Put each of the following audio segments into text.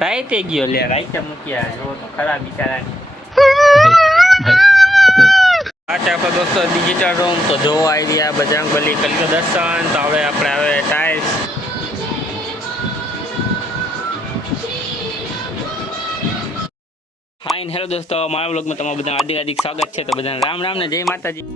રાઈતે ગયો લે, રાઈતે મૂક્યા જો તો ખરા બિચારાની. પાછા આપણે દોસ્તો ડિજિટલ રૂમ તો જોવા આવી રહ્યા બજરંગબલી કલ્કી દર્શન. તો હવે આપણે આવે ટાઇલ્સ. ફાઇન હેલો દોસ્તો, મારા બ્લોગમાં તમારું બધા હાર્દિક હાર્દિક સ્વાગત છે. તો બધાને રામ રામ ને જય માતાજી.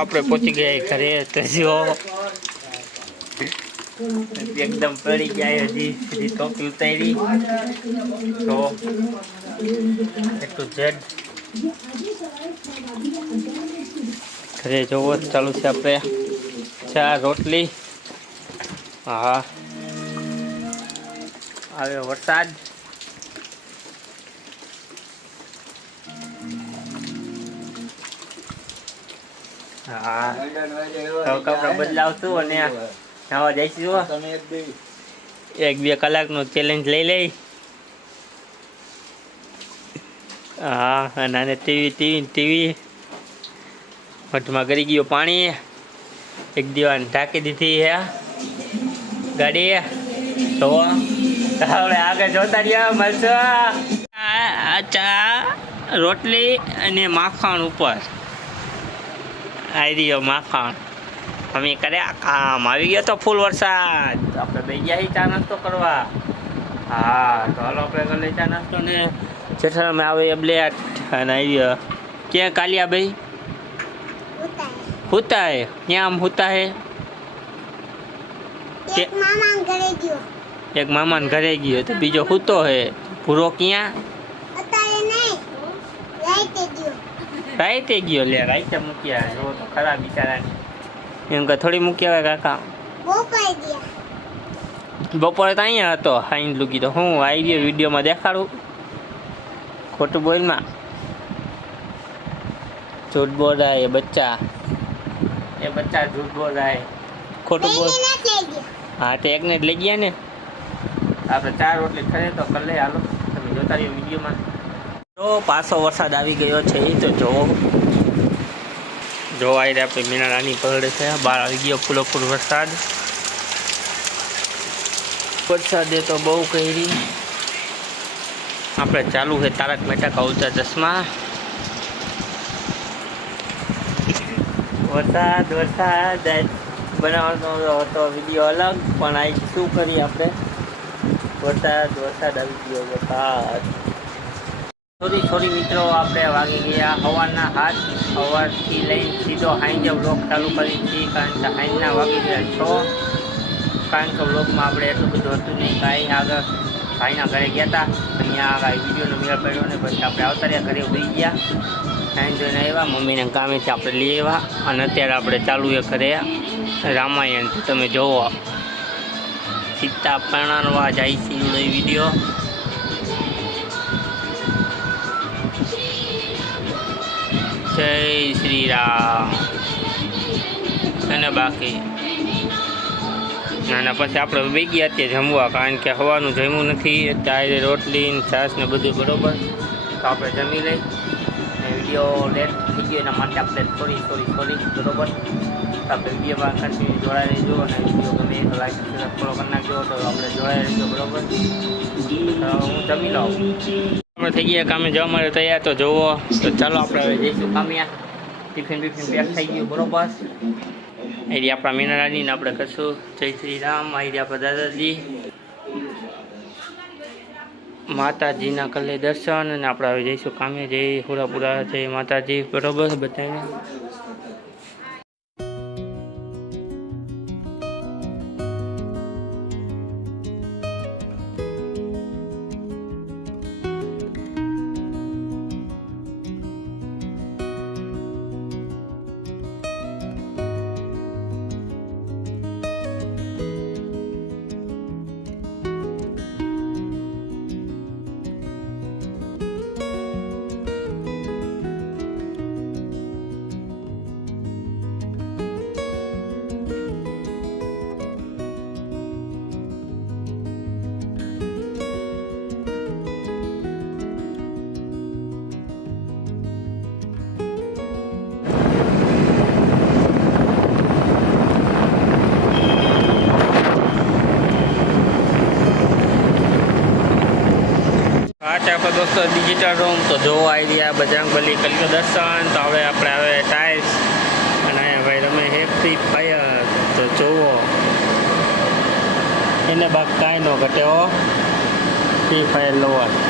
આપણે પહોંચી ગયા ઘરે. તો જો એકદમ પડી ગયા, હજી સુધી ટોપી ઉતારી તો એટલું જેડ ઘરે જોવો ચાલુ છે. આપણે ચા રોટલી. હા આવે વરસાદ. હા કપડા બદલાવશું અને નાવા જઈશું. એક બે કલાકનો ચેલેન્જ લઈ લઈ. હા અને ટીવી મઠમાં કરી ગયો પાણી. એક દીવાને ઢાંકી દીધી હે ગાડી. તો આપણે આગળ જોતા રહ્યા મળશો. ચા રોટલી અને માખણ ઉપર આવી રહ્યો માખણ. અમે કર્યા કામ. આવી ગયો તો ફૂલ વરસાદ. આપણે બે ગયા ચા નાસ્તો કરવા. હા તો હાલો આપણે કરી લઈ ચા નાસ્તો ને જેઠારામ આવે એ બ્લેટ અને આવી ગયો. ક્યાં કાલિયા ભાઈ હુતા હે? ક્યાં આમ હુતા હે? એક મામાને ઘરે ગયો તો બીજો હુતો હે. પૂરો ક્યાં? રાઈતે ગયો લે, રાઈતે મૂક્યા જો તો ખરા બિચારાની. એમ કે થોડી મૂક્યા હોય કાકા? બપોરે તો અહીંયા હતો. હાઈન લુકી તો હું આવી ગયો વિડીયોમાં દેખાડું. ખોટું બોલમાં झूठ बोल रहा है ये बच्चा झूठ बोल रहा है. ખોટું બોલ. હા તો એકને જ લઈ ગયા ને. આપણે ચાર રોટલી ખરે તો કરી લે. હાલો તમે જોતા રહ્યો વિડીયોમાં. તો પાછો વરસાદ આવી ગયો છે. એ તો જોવો આવી રહ્યા આપણે મીના રાની પલડે છે. બહાર આવી ગયો ફૂલો ફૂલ વરસાદ. વરસાદે તો બહુ કરી. આપણે ચાલુ છે તારક મહેતા કા ઉલ્ટા ચશ્મા. વરસાદ બનાવવાનો હતો વિડીયો અલગ, પણ આ શું કરીએ આપણે. વરસાદ આવી ગયો. વરસાદ સોરી મિત્રો, આપણે વાગી ગયા સવારના 7. સવારથી લઈને સીધો હાઈજે બ્લોગ ચાલુ કરી છીએ, કારણ કે હાઈના વાગી ગયા 6. કારણ કે બ્લોગમાં આપણે એટલું બધું હતું નહીં. કાંઈ આગળ ભાઈના ઘરે ગયા હતા, અહીંયા આગળ વિડીયોનો મેળ પડ્યો ને પછી આપણે આવતા રહ્યા ઘરે ઉભી ગયા. ટાઈમ જોઈને આવ્યા, મમ્મીને કામેથી આપણે લઈ આવ્યા અને અત્યારે આપણે ચાલુ એ ઘરે રામાયણ. તમે જોવો સીતા પરણાવવા જાય છે વિડીયો. જય શ્રી રામ. અને બાકી ના પછી આપણે બે ગયા અત્યારે જમવા, કારણ કે હવાનું જમ્યું નથી. ત્યારે રોટલી ને છાશ ને બધું બરોબર, તો આપણે જમી લઈ. ને વિડીયો લેટ થઈ ગયો એના માટે આપણે સોરી બરોબર. તો આપણે વિડીયોમાં કન્ટિન્યુ જોડાઈ રહીજો, અને વિડીયો ગમે તો લાઈક ફોલો કરી નાખજો. તો આપણે જોડાઈ રહીજો બરોબર. તો હું જમી લઉં. આપણે થઈ ગયા કામે જવા માટે તૈયાર, તો જોવો. તો ચાલો આપણે હવે જઈશું કામ્યા. ટિફિન પેક થઈ ગયું બરોબર. અહીં આપણા મીનારાજીને આપણે કરશું જય શ્રી રામ. અહીં આપણા દાદાજી માતાજીના કલે દર્શન, અને આપણે હવે જઈશું કામે. જય હુરાપુરા, જય માતાજી બરોબર બધાને. આપણે દોસ્તો ડિજિટલ રૂમ, તો જોવો આઈડિયા બજરંગબલી કલ્યો દર્શન. તો હવે આપણે હવે ટાઇલ્સ, અને ભાઈ તમે હેપી ફાયર, તો જોવો એને બાકી કાંઈ ન ઘટે હો. Free fire lower.